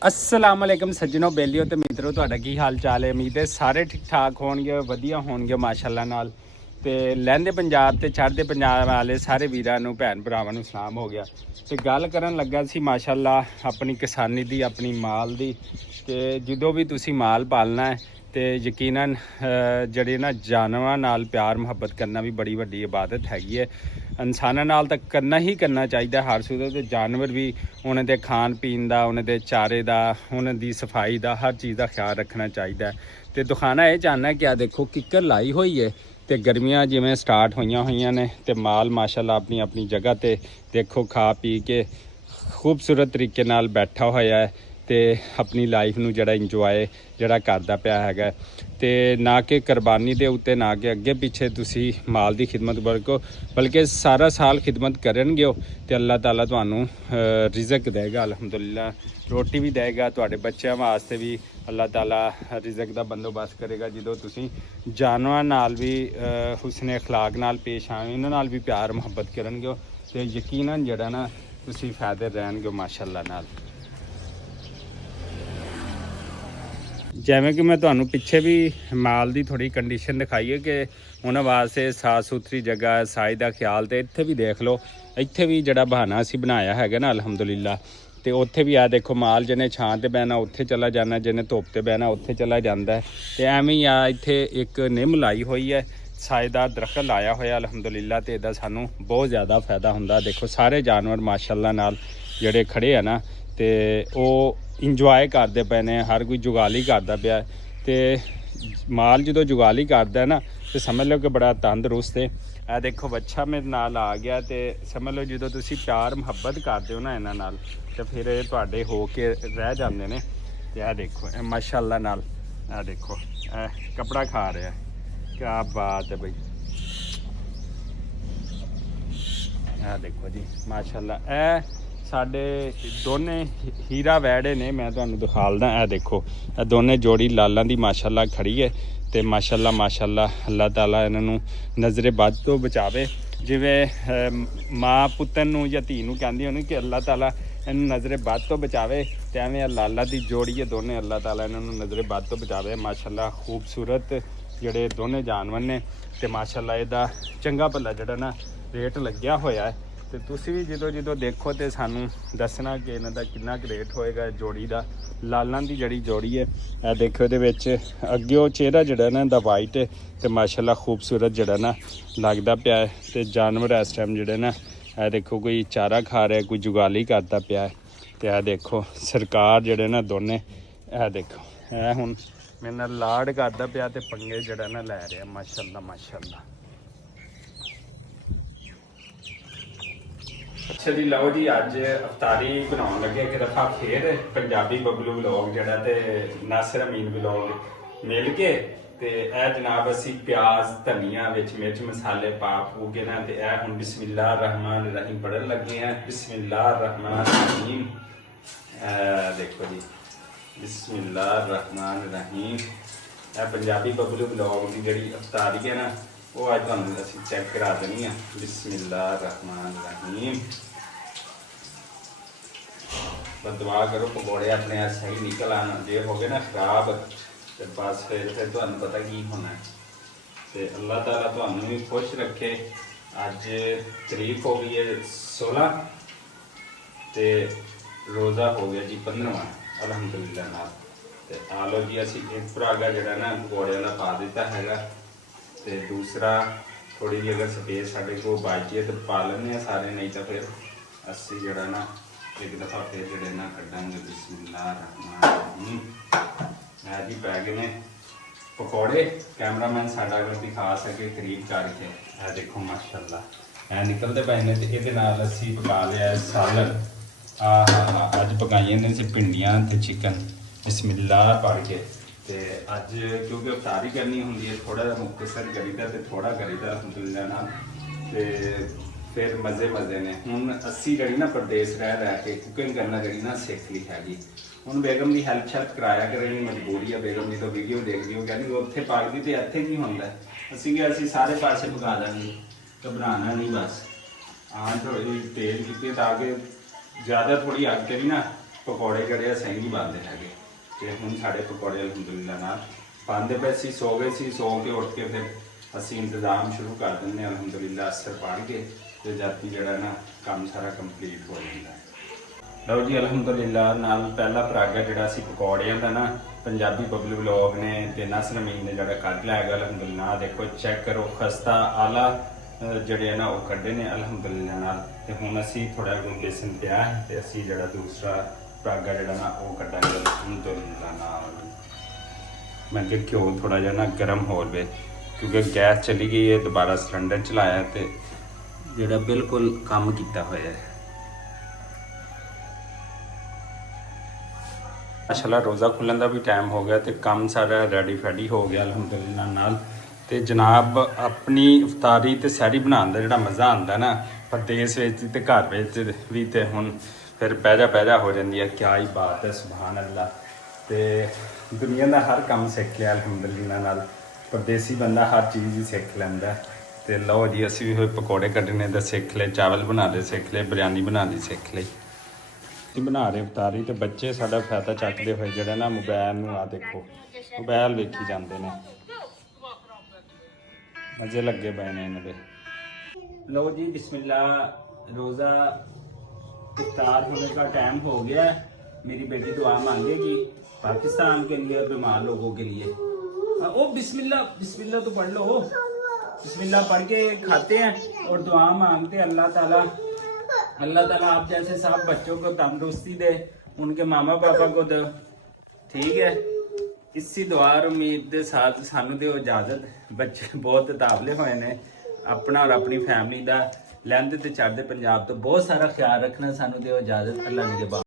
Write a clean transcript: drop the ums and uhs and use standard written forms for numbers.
अस्सलाम वालेकुम सज्जनों बेलियो ते मित्रों, तुहाडा की हाल चाल है। उम्मीद है सारे ठीक ठाक होणगे, वधिया होणगे माशाअल्लाह नाल। ते लहंदे पंजाब ते चढ़दे पंजाब वाले सारे वीरां नूं भैन भरावां नूं सलाम हो गया। ते गल करन लगा सी माशाअल्लाह अपनी किसानी दी, अपनी माल दी। ते जदों भी तुसीं माल पालना है ते यकीनन ਜਿਹੜੇ ना जानवरां नाल प्यार मुहब्बत करना भी बड़ी वड्डी इबादत हैगी है। इंसानां नाल तां करना ही करना चाहिदा हर सूरत। ते जानवर भी उन्हां दे खान पीन दा, उन्हां दे चारे दा, उन्हां दी सफाई दा, हर चीज़ दा ख्याल रखना चाहिदा। ते दुखाना ये चाहना कि आ देखो किक्कर लाई हुई है ते गर्मियां जिवें स्टार्ट होईयां ने ते माल माशाअल्लाह अपनी अपनी जगह ते देखो खा पी के खूबसूरत तरीके नाल बैठा होया है ते अपनी लाइफ नूं जिहड़ा इंजॉय जिहड़ा करदा पिया हैगा। ते ना कि कुर्बानी दे उत्ते, ना कि अगे पिछे तुसी माल दी खिदमत करो, बल्कि सारा साल खिदमत करनगे हो ते अल्लाह ताला तुहानूं रिज़क देगा। अल्हम्दुलिल्लाह रोटी भी देगा, तुहाडे बच्चों वास्ते भी अल्लाह ताला रिज़क दा बंदोबस्त करेगा। जदों तुसी जानवरां नाल भी हुस्न अखलाक नाल पेश आए, इन्हां नाल भी प्यार मुहब्बत करनगे ते यकीनन जिहड़ा ना तुसी फायदे रहणगे माशाअल्लाह नाल। जिवें कि मैं तुहानूं पिछे भी माल की थोड़ी कंडीशन दिखाई है कि उन्होंने वास्ते साफ सुथरी जगह, साई का ख्याल। तो इत्थे भी देख लो, इत्थे भी जिहड़ा बहाना असी बनाया है ना अल्हम्दुलिल्लाह। तो उत्थे भी आ देखो माल जिन्हें छां ते बहना उत्थे चला जाना, जिन्हें धुप ते बहना उत्थे चला जाता है। तो एवें ही आ इत्थे एक निम लाई हुई है, साएदार दरख्त लाया होया अल्हम्दुलिल्लाह। तो इहदा सानूं बहुत ज़्यादा फायदा हुंदा। देखो सारे जानवर माशाअल्लाह नाल जिहड़े खड़े है ना तो वो इंजॉय करते पे ने, हर कोई जुगाली करता पिया। तो माल जो जुगाली करता है ना तो समझ लो कि बड़ा तंदरुस्त है। आ देखो बच्चा मेरे नाल आ गया तो समझ लो जो तुसी प्यार मुहब्बत करते हो ना इन्हां नाल तो फिर ये तुहाडे हो के रह जाते हैं। तो आ देखो माशाअल्लाह नाल, आ देखो कपड़ा खा रहा है, क्या बात है भाई। आ देखो जी माशाअल्लाह साडे दोने हीरा वैड़े ने, मैं तुहानूं दिखालदा। ए देखो ए दोने जोड़ी लालां दी माशाअल्लाह खड़ी है। तो माशाअल्लाह माशाअल्लाह अल्लाह ताला इन्हां नूं नज़रे बद तो बचावे। जिवें माँ पुत्तर नूं या धी नूं कहंदी होनी कि अल्लाह ताला इन्हूं नज़रे बद तो बचावे, ते एवें लाला दी जोड़ी है दोने, अल्लाह ताला इन्हां नूं नज़रे बद तो बचावे। माशाअल्लाह खूबसूरत जिहड़े दोने जानवर ने ते माशाअल्लाह इहदा चंगा भला जिहड़ा ना रेट लग्या होया है। तो तुसी भी जो देखो तो सानू दसना कि इन्हां दा कितना रेट होएगा जोड़ी का। लालां दी जड़ी जोड़ी है, ए देखो ये अग्गों चेहरा जड़ा ना इहदा वाइट है तो माशाअल्लाह खूबसूरत जड़ा ना लगता पिया है। तो जानवर इस टाइम जड़े ना ए देखो कोई चारा खा रहा है, कोई जुगाली करता पिया है। तो यह देखो सरकार जड़े ना दोने, ए देखो ए हुण मेरे नाल लाड करता पिया तो पंगे जड़ा ना लै रहा माशाअल्लाह माशाअल्लाह। अच्छा जी लो जी, अज अफतारी बनाने लगे एक दफ़ा फिर पंजाबी बबलू व्लॉग जड़ा ते नासिर अमीन व्लॉग मिल के। तो यह जनाब असी प्याज धनिया विच मिर्च मसाले पा पू के ना तो यह हुण बिस्मिल्लाह रहमान रहीम पढ़न लगे हैं। बिस्मिल्लाह रहमान रहीम, देखो जी बिस्मिल्लाह रहमान रहीम। यह पंजाबी बबलू व्लॉग की जी अफतारी है ना वो अज तुहानूं असीं चैक करा देनी है। बिस्मिल्लाह रहमान रहीम। बस दुआ करो पकौड़े अपने सही निकल आना, जे हो गए ना खराब तो बस फिर तुहानूं पता की होना है। तो अल्लाह ताला तुहानूं भी खुश रखे। अज तरीक हो गई है 16 तो रोज़ा हो गया जी 15वां अलहमदुलिल्लाह नाल। तो आ लो जी असीं एक भरागा जड़ा ना पकौड़े वाला पा दिता हैगा। तो दूसरा थोड़ी जी अगर स्पेस साढ़े को बचती है तो पा लें सारे, नहीं तो फिर असी जड़ा ना एक दफ़ा फिर जड़े ना कड्डांगे। बिस्मिल्लाह रहमान रहीम। जी पै गए ने पकौड़े, कैमरामैन साडा अगर दिखा सके करीब करके। है देखो माशाअल्लाह है निकलते पे ने। तो ये असी पका लिया सालन। अज पकाइए ने से भिंडियां तो चिकन बिस्मिल्लाह पढ़ के। तो अज क्योंकि अफतारी करनी होंगी है, थोड़ा जहा मुख्तसर करीदा तो थोड़ा करीदा अल्हम्दुलिल्लाह नाल। तो फिर मज़े मज़े ने। हुण असी जी ना प्रदेश रह के कुकिंग करना जी ना सीख ली हैगी। हुण बेगम की हैल्प कराया करें, मजबूरी है बेगम की। तो वीडियो देखती हो कहनी उत्थे पकदी तो इत्थे की होंदा है। ਅਸੀਂ ਕਿ ਅਸੀਂ ਸਾਰੇ ਪਾਸੇ ਪਕਾ ਦਾਂਗੇ, ਘਬਰਾਣਾ ਨਹੀਂ ਬਸ। ਆਹ ਥੋੜੀ ਤੇਲ ਕੀਤੀ ਤਾਂ ਕਿ ਜ਼ਿਆਦਾ ਥੋੜੀ ਅੱਗ ਤੇ ਵੀ ਨਾ ਪਕੌੜੇ ਜਿਹੜੇ ਸਹੀ ਨਹੀਂ ਬਣਦੇ ਹੈਗੇ। ਤੇ ਹੁਣ ਸਾਡੇ ਪਕੌੜੇ ਅਲਹਮਦੁਲਿਲਾ ਨਾਲ ਬਣਦੇ ਪਏ ਸੀ। ਸੋ ਗਏ ਸੀ, ਸੋ ਕੇ ਉੱਠ ਕੇ ਫਿਰ ਅਸੀਂ ਇੰਤਜ਼ਾਮ ਸ਼ੁਰੂ ਕਰ ਦਿੰਦੇ ਹਾਂ ਅਲਹਮਦੁਲਿਲਾ ਅਸਰ ਪੜ ਕੇ, ਤੇ ਜਾਤੀ ਜਿਹੜਾ ਨਾ ਕੰਮ ਸਾਰਾ ਕੰਪਲੀਟ ਹੋ ਜਾਂਦਾ ਹੈ। ਲਓ ਜੀ ਅਲਹਮਦੁਲਿਲਾ ਨਾਲ ਪਹਿਲਾ ਪਰਾਗਾ ਜਿਹੜਾ ਸੀ ਪਕੌੜਿਆਂ ਦਾ ਨਾ ਪੰਜਾਬੀ ਬਬਲੂ ਵਲੌਗ ਨੇ ਤੇ ਨਸਰ ਅਮੀਨ ਨੇ ਜਿਹੜਾ ਕੱਢ ਲਿਆ ਹੈਗਾ ਅਲਹਮਦੁਲਿਲਾ। ਦੇਖੋ ਚੈੱਕ ਕਰੋ, ਖਸਤਾ ਆਲਾ ਜਿਹੜੇ ਨਾ ਉਹ ਕੱਢੇ ਨੇ ਅਲਹਮਦੁਲਿਲਾ ਨਾਲ। ਤੇ ਹੁਣ ਅਸੀਂ ਥੋੜਾ ਜਿਹਾ ਬੇਸਨ ਪਿਆ ਹੈ ਤੇ ਅਸੀਂ ਜਿਹੜਾ ਦੂਸਰਾ ਪਰਾਗਾ ਜਿਹੜਾ ਨਾ ਉਹ ਕੱਢਾਂਗੇ ਅਲਹਮਦੁਲਿਲਾ ਨਾਲ। ਮੈਂ ਕਿਹਾ ਘਿਓ ਥੋੜਾ ਜਿਹਾ ਨਾ ਗਰਮ ਹੋ ਲਵੇ ਕਿਉਂਕਿ ਗੈਸ ਚਲੀ ਗਈ ਹੈ, ਦੁਬਾਰਾ ਸਿਲੰਡਰ ਚਲਾਇਆ ਤੇ ਜਿਹੜਾ ਬਿਲਕੁਲ ਕੰਮ ਕੀਤਾ ਹੋਇਆ ਹੈ। ਮਾਸ਼ਾਅੱਲਾ ਰੋਜ਼ਾ ਖੁੱਲ੍ਹਣ ਦਾ ਵੀ ਟਾਈਮ ਹੋ ਗਿਆ ਤੇ ਕੰਮ ਸਾਰਾ ਰੈਡੀ ਫੈਡੀ ਹੋ ਗਿਆ ਅਲਹਮਦੁਲਿਲਾ ਨਾਲ। ਤੇ ਜਨਾਬ ਆਪਣੀ ਇਫਤਾਰੀ ਤੇ ਸਹਿਰੀ ਬਣਾਉਣ ਦਾ ਜਿਹੜਾ ਮਜ਼ਾ ਆਉਂਦਾ ਨਾ ਪਰਦੇਸ ਵਿੱਚ ਤੇ ਘਰ ਵਿੱਚ ਵੀ, ਤੇ ਹੁਣ ਫਿਰ ਪਹਿਰਾ ਹੋ ਜਾਂਦੀ ਹੈ। ਕਿਆ ਹੀ ਬਾਤ ਹੈ, ਸੁਭਾਨ ਅੱਲਾ। ਤੇ ਦੁਨੀਆ ਦਾ ਹਰ ਕੰਮ ਸਿੱਖ ਲਿਆ ਅਲਹਮਦੁਲਿਲਾ ਨਾਲ। ਪਰਦੇਸੀ ਬੰਦਾ ਹਰ ਚੀਜ਼ ਹੀ ਸਿੱਖ ਲੈਂਦਾ। ਤੇ ਲਓ ਜੀ ਅਸੀਂ ਵੀ ਹੋਏ ਪਕੌੜੇ ਕੱਢਣੇ ਦਾ ਸਿੱਖ ਲਏ, ਚਾਵਲ ਬਣਾਉਣੇ ਸਿੱਖ ਲਏ, ਬਿਰਿਆਨੀ ਬਣਾਉਣੀ ਸਿੱਖ ਲਈ। ਅਸੀਂ ਬਣਾ ਰਹੇ ਇਫਤਾਰੀ ਤੇ ਬੱਚੇ ਸਾਡਾ ਫਾਇਦਾ ਚੱਕਦੇ ਹੋਏ ਜਿਹੜਾ ਨਾ ਮੋਬਾਈਲ ਨੂੰ, ਆ ਦੇਖੋ ਮੋਬਾਈਲ ਵੇਖੀ ਜਾਂਦੇ ਨੇ, ਮਜ਼ੇ ਲੱਗੇ ਪਏ ਨੇ ਇਹਨਾਂ ਦੇ। लो जी बिस्मिल्लाह, रोज़ा इफ्तार होने का टाइम हो गया है। मेरी बेटी दुआ मांगेगी पाकिस्तान के लिए, बीमार लोगों के लिए। ओ बिस्मिल्लाह बिस्मिल्लाह तो पढ़ लो, बिस्मिल्लाह पढ़ के खाते हैं और दुआ मांगते हैं। अल्लाह ताला आप जैसे सब बच्चों को तंदुरुस्ती दे, उनके मामा पापा को दे, ठीक है। इसी दुआ और उम्मीद के साथ सानू दे इजाजत। बच्चे बहुत ताबले हुए ने, अपना और अपनी फैमिली का लैंदे ते चढ़दे पंजाब तो बहुत सारा ख्याल रखना। सानू दे इजाजत, अल्लाह निगहबान।